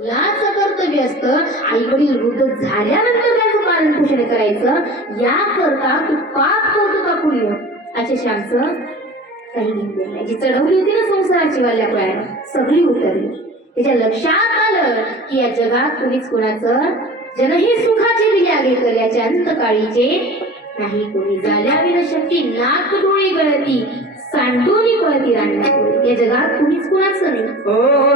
मुलाचं कर्तव्य असतं. आई वडील वृद्ध झाल्यानंतर त्यांचं पालन पोषण करायचं? या करता तू पाप करतो का पुण्य असे श्यामचं काही घेतलेलं नाही. जी चढवली होती ना संसाराची वाल्या सगळी उतरली. त्याच्या लक्षात आलं की या जगात कुणीच कुणाचं जनही सुखाचे दिले आगे कल्याच्या अंत नाही. कोणी झाल्या विना शक्ती नाक डोळे गळती सांडोनी पळती रांगणापुढे या जगात कुणीच कुणाचं नाही. हो, हो,